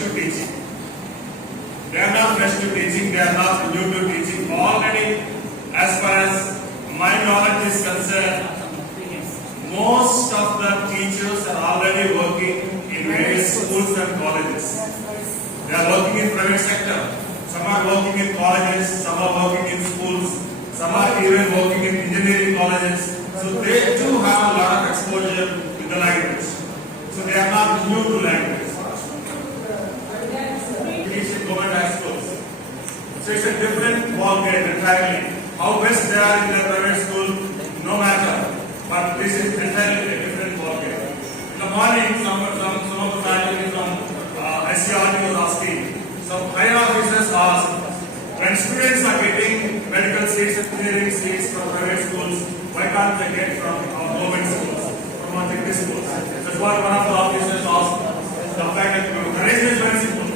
to teaching. They are not fresh to teaching, they are not new to teaching. Already, as far as my knowledge is concerned, most of the teachers are already working in various schools and colleges. They are working in private sector. Some are working in colleges, some are working in schools, some are even working in engineering colleges. So they too have a lot of exposure with the language. So they are not new to language. Teaching government high schools. So it's a different ball game entirely. How best they are in their private school, no matter. But this is entirely a different ball game. In the morning, some of the faculty from SCRT was asking. So higher officers asked, when students are getting medical seats, engineering seats from private schools, why can't they get from our government schools, from our technical schools? That's what one of the officers asked. The fact that the reason is very simple.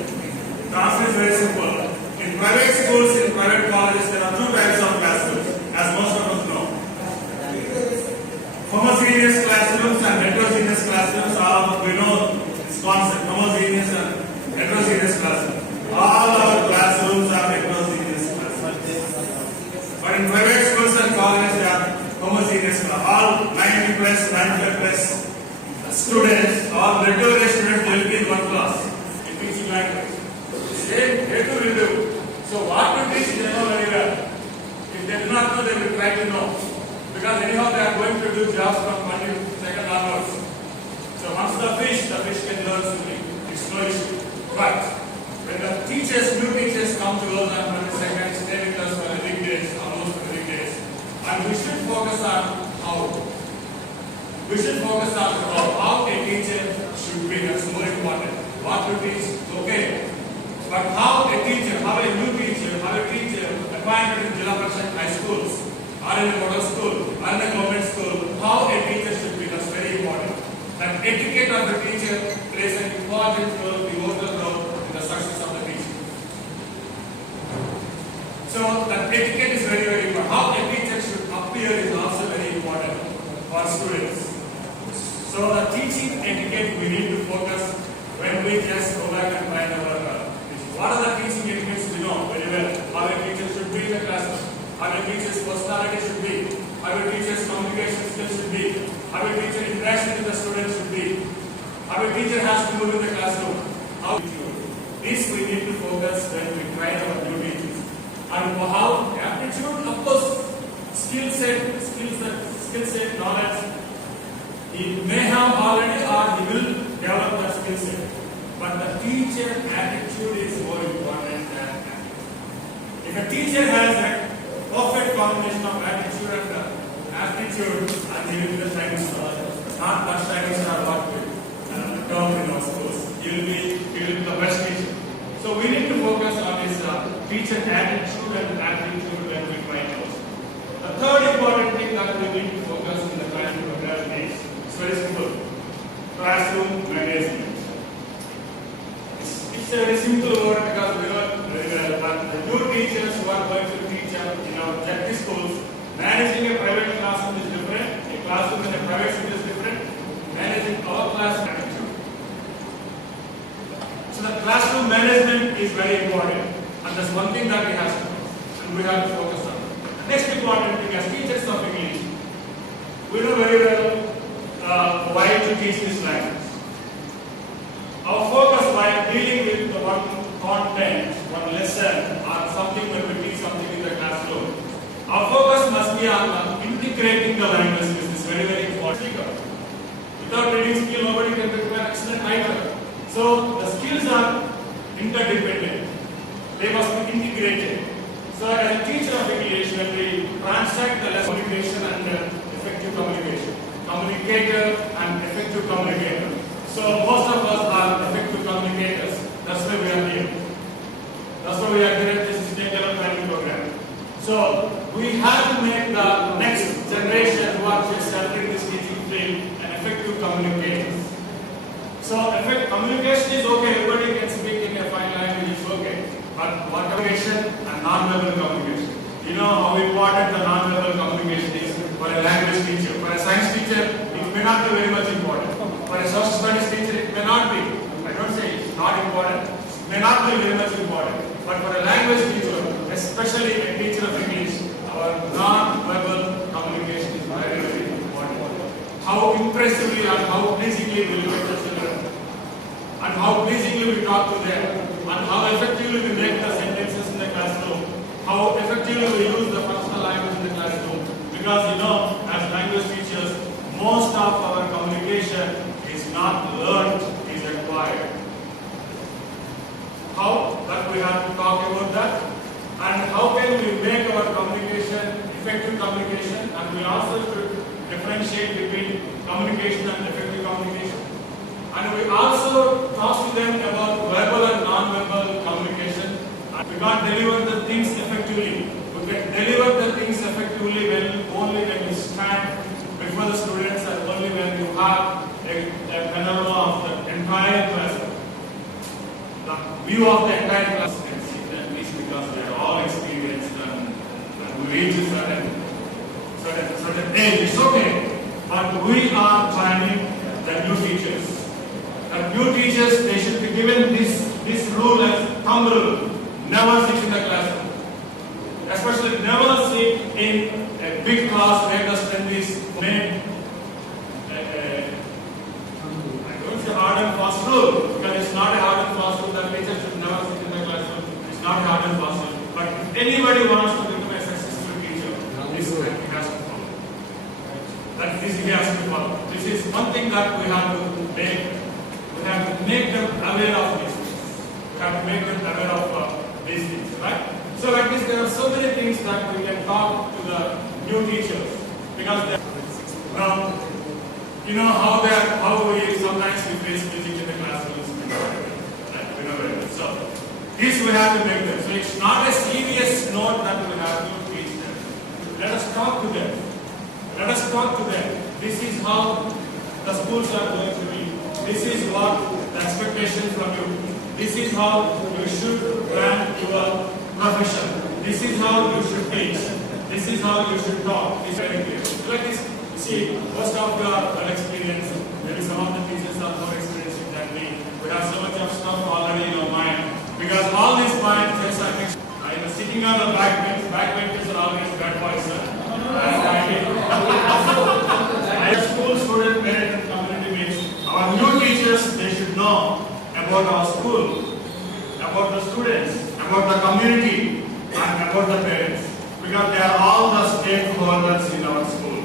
The answer is very simple. In private schools, in private colleges, there are two types of classrooms, as most of us know. Homogeneous classrooms and heterogeneous classrooms are, we know this concept, homogeneous and heterogeneous classrooms. All our classrooms are heterogeneous classrooms. But in private schools and colleges, they are homogeneous classrooms. All 90 plus, 95 plus students, all regular students will be in one class in teaching language. Same, they too will do. So what to teach, they know very well. If they do not know, they will try to know. Because anyhow they are going to do jobs from Monday to second onwards. So once the fish can learn swimming. It's no issue. But when the teachers, new teachers come to us on Monday, second, stay with us for the weekdays, almost for the weekdays. And we should focus on how. We should focus on how a teacher should be. That's more important. What to teach, okay. But how a teacher, how a new teacher, how a teacher appointed in Jilla Parishad high schools, or in a model school, or in a government school, how a teacher should be, that's very important. That etiquette of the teacher plays an important role, pivotal role in the success of the teaching. So that etiquette is very, very important. How a teacher should appear is also very important for students. So the teaching etiquette we need to focus when we just go back and find our what are the teaching etiquettes we know very well? How a teacher should be in the classroom, how a teacher's personality should be, how a teacher's communication skills should be, how a teacher interaction with the students should be, how a teacher has to move in the classroom. How this we need to focus when we train our new teachers. And how aptitude, of course, skill set, knowledge. He may have already or he will develop that skill set. But the teacher attitude is more important than that. If a teacher has a perfect combination of attitude and aptitude, and he will be the shining star. Not the shining star, what will come in our schools. He will be the best teacher. So we need to focus on his teacher attitude and aptitude when we try those. The third important thing that we need to focus in the classroom program is very simple. Classroom management. It's a very simple word because we know very well, but the new teachers who are going to teach in our technical schools, managing a private classroom is different, a classroom in a private school is different, managing our class attitude. So the classroom management is very important, and that's one thing that we have to focus on. The next important thing as teachers of English, we know very well why to teach this language. Our focus while dealing with the one content, one lesson, or something when we teach something in the classroom, our focus must be on integrating the language, which is very, very important. Without reading skill, nobody can become an excellent writer. So the skills are interdependent. They must be integrated. So as a teacher of English, when we transact the lesson, communication and effective communication, communicator and effective communicator. So most of us are effective communicators. That's why we are here. That's why we are here at this digital training program. So we have to make the next generation who are just entering this teaching field an effective communicators. So effective communication is okay. Everybody can speak in a fine language. It's okay. But what communication and non-verbal communication? You know how important the non-verbal communication is for a language teacher. For a science teacher, it may not be very much important. For a social studies teacher, it may not be. I don't say it's not important. may not be very much important. But for a language teacher, especially a teacher of English, our non-verbal communication is very, very important. How impressively and how pleasingly we look at the children, and how pleasingly we talk to them, and how effectively we make the sentences in the classroom, how effectively we use the functional language in the classroom. Because as language teachers, most of our communication is not learned, is acquired. How? That we have to talk about that. And how can we make our communication effective communication? And we also should differentiate between communication and effective communication. And we also talk to them about verbal and non-verbal communication. And we can't deliver the things effectively. We can deliver the things effectively only when you stand before the students and only when you have a panorama of the entire class. The view of the entire class can see them, because they are all experienced and we reach a certain age. It's okay. But we are training the new teachers. The new teachers, they should be given this rule as thumb rule. Never sit in the classroom. Especially never sit in a big class where the strength is made. I don't say hard and fast rule, because it's not a hard and fast rule that teachers should never sit in the classroom. It's not a hard and fast rule. But if anybody wants to become a successful teacher, this is what he has to follow. This is one thing that we have to make. We have to make them aware of these things. We have to make them aware of these things, right? So like this, there are so many things that we can talk to the new teachers, because how we sometimes we face music in the classrooms, right? So this we have to make them. So it's not a serious note that we have to teach them. Let us talk to them. Let us talk to them. This is how the schools are going to be. This is what the expectation from you. This is how you should plan your profession. This is how you should teach. This is how you should talk. It's very clear. Like this, see, most of you are well experienced. Maybe some of the teachers are more experienced than me. We have so much of stuff already in our mind. Because all these points, just I think, sitting on the backbenches are always bad boys, sir. As school student, parent and community means, our new teachers, they should know about our school, about the students, about the community, and about the parents. Because they are all the stakeholders in our school.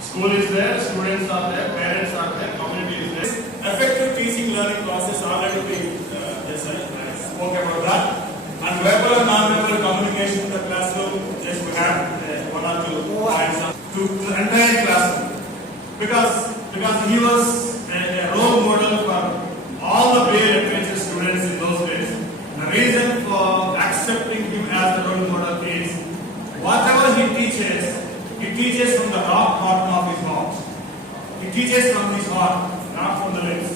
School is there, students are there, parents are there, community is there. Effective teaching learning process already we spoke about that. And verbal and non-verbal communication in the classroom, just we have one or two points to the entire classroom. Because he was a role model for all the very adventurous students in those days. The reason for accepting him as the role model is whatever he teaches from the bottom of his heart. He teaches from his heart, not from the lips.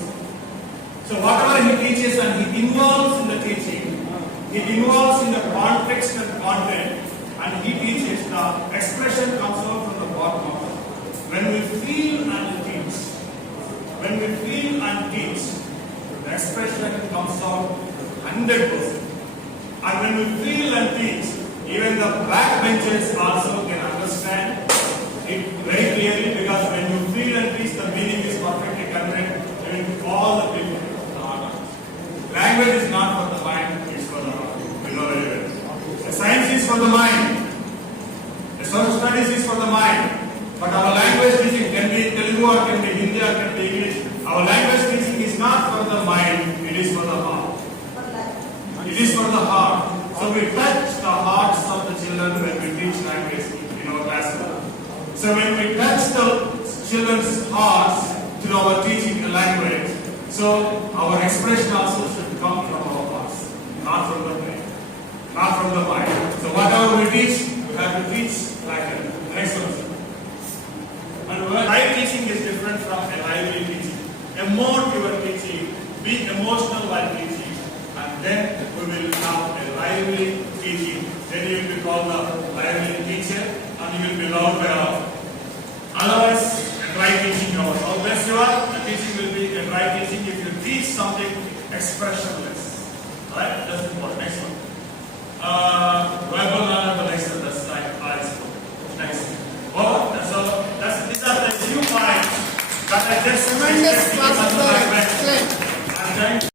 So whatever he teaches and he involves in the teaching, he involves in the context and content, and he teaches, the expression comes out from the bottom of it. When we feel and teach, the expression comes out 100%. And when we feel and teach, even the backbenchers also can understand it very clearly, because when you feel and teach, the meaning is perfectly conveyed to all the people. Language is not for the mind, it's for the heart. You know very well. The science is for the mind. The social studies is for the mind. But our language teaching can be Telugu or can be Hindi or can be English. Our language teaching is not for the mind, it is for the heart. It is for the heart. So we touch the hearts of the children when we teach language in our classroom. So when we touch the children's hearts through our teaching the language, so our expression also should come from our hearts, not from the brain, not from the mind. So whatever we teach, we have to teach like that. Next one. And live teaching is different from a lively teaching. Emote your teaching, be emotional while teaching, and then we will have a lively teaching. Then you will be called the lively teacher, and you will be loved by all. Otherwise, a dry teaching hours. How best you are, the teaching will be a dry teaching if you teach something expressionless. just Tremendous just class on of the the back bench. explain. I'm trying to